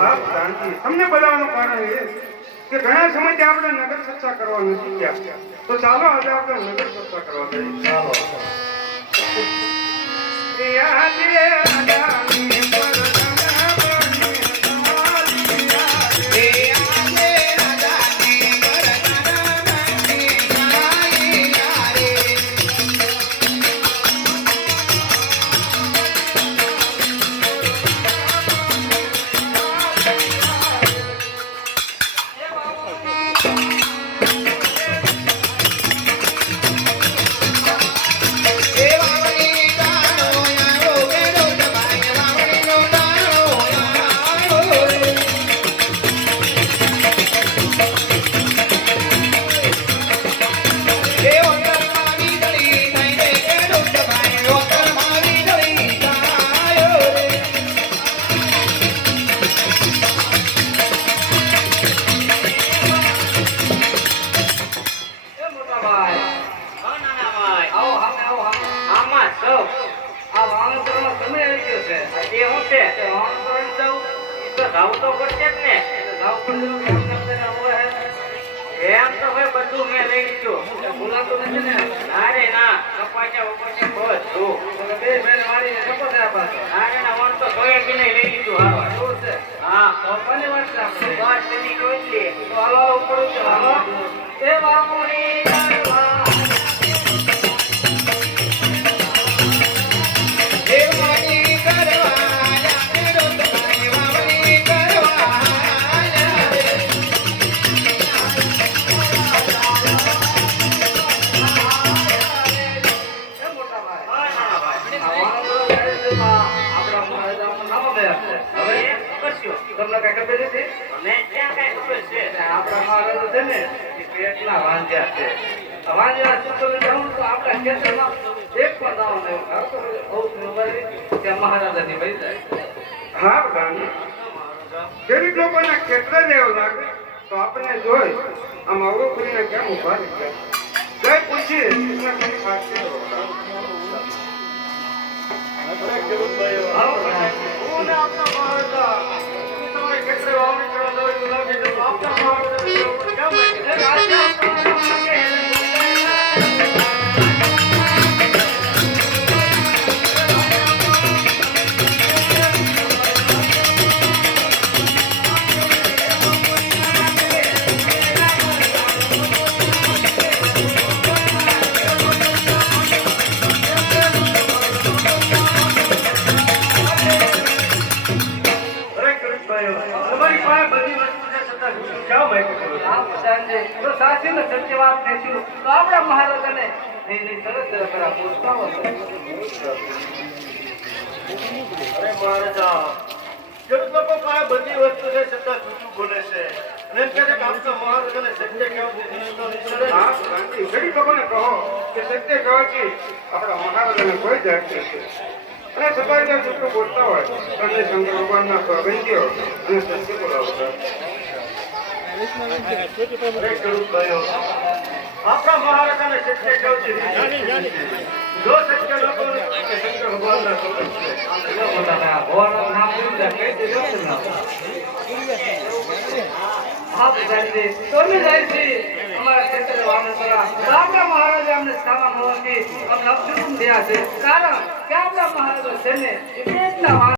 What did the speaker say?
હા શાંતિ તમને બધાનું કારણ એ કે ઘણા સમયથી આપણે નગર સચ્ચા કરવા નથી ગયા. તો ચાલો આજે આપણે નગર સચ્ચા કરવા જઈએ. ચાલો. યાદ આ સમય આવી ગયો છે. આ હું છે તે વાણંદણ સૌ તો જાવું તો પડશે જ ને. એટલે પડશે તો કેમ કેમ કરીને આવું હે એમ તો ભાઈ બધું મેં લઈ લીધું. ભૂલાતું નથી ને. ના રે ના. કપાચા વપાચા બધું. તો બે બેન પાસે ના રે ના વણ તો સોયા બી લઈ લીધું હાલો. શું છે? હા. કોની વાત છે આપણે? વાત તેની લે હાલો ઉપર હાલો. એ બાપુની તમને કઈ ખબર નથી? કઈ ને એ ત્યાં લાગે તો આપણે જોઈ આમ અવરો કરીને કેમ ઊભા રહી પૂછીએ એટલે કંઈ ખાસ છે Lord. We love you, Lord. We love you, Lord. છું? આ પ્રધાનજી, જો સાચીને સત્ય વાત કહીશું તો આપણા મહારાજાને તરત તરત પેલા પૂછતાઓ અરે મહારાજા ખેડૂત લોકો પાસે બધી વસ્તુ છે છતાં જૂઠું બોલે છે અને એમ કહે છે કે આપણા મહારાજાને સત્ય કહેવાથી દુનિયાનો નિશ્ચય હા, શાંતિ. ગરીબ લોકોને કહો કે સત્ય કહેવાથી આપણા મહારાજાને કોઈ જાત નથી. અને છતાં જો જૂઠું બોલતા હોય તો એમને શંકર ભગવાનના સ્વગંધીઓ અને સત્ય બોલાવતા આપણા મહારાજાને. જો ત્યાં કહી છે આપણા મહારાજા અમને સામા હોવાથી અમને છે કારણ કે આપણા મહારાજા છે ને